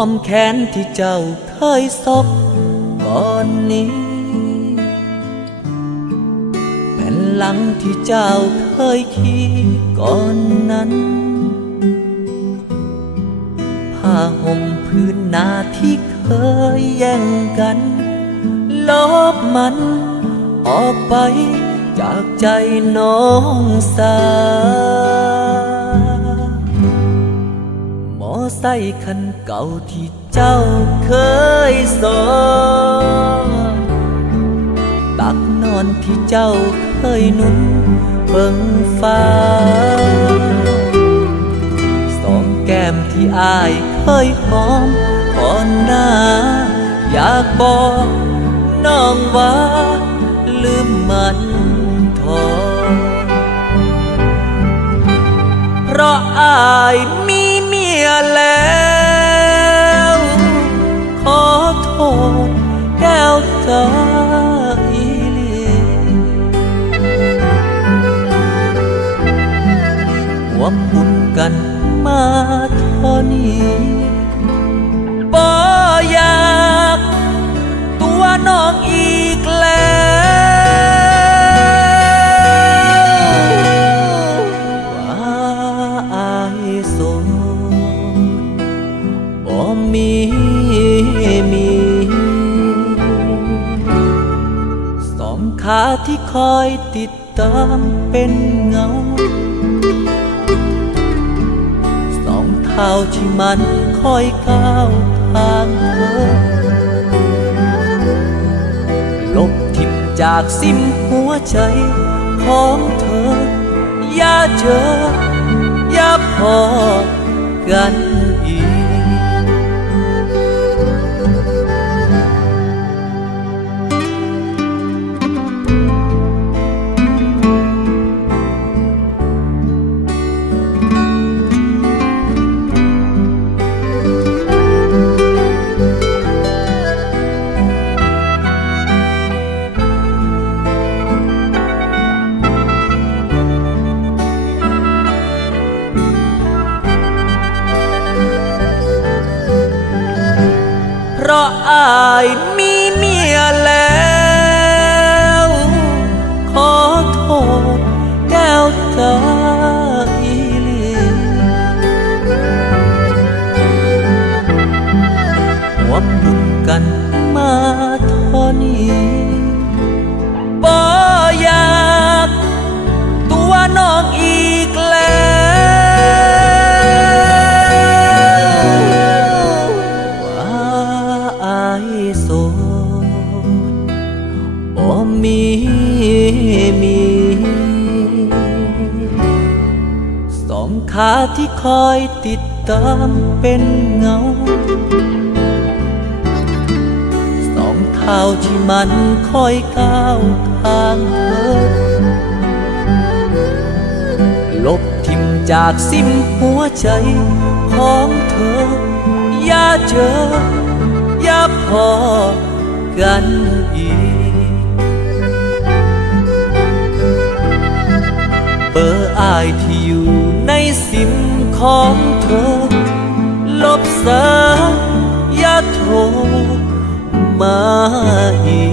อ้อมแขนที่เจ้าเคยซบก่อนนี้แผ่นหลังที่เจ้าเคยขี่ก่อนนั้นผ้าห่มพื้นนาที่เคยแย่งกันลบมัน ออกไปจากใจน้องสาม อไซค์คันเก่าที่เจ้าเคยสอนตักนอนที่เจ้าเคยนุ่นเบิ่งฟ้า สองแก้มที่อายเคยหอมก่อนหน้า อยากบอกน้องว่าลืมมันทอเพราะอาย เท่านี้บ่อยากตัวน้องอีกแล้วว่าอายโสดบ่มีมีสองขาที่คอยติดตามเป็นเงา เท้าที่มันคอยก้าวทางเธอลบทิมจากสิ้มหัวใจของเธอ อย่าเจอ อย่าพอกัน เพราที่คอยติดตามเป็นเงา สองเท้าที่มันคอยก้าวทางเธอ ลบทิมจากสิมหัวใจของเธอ อย่าเจอ อย่าพอกันอีกเบอร์อายที ในสิมของเธอ ลบสาอย่าโทรมาอี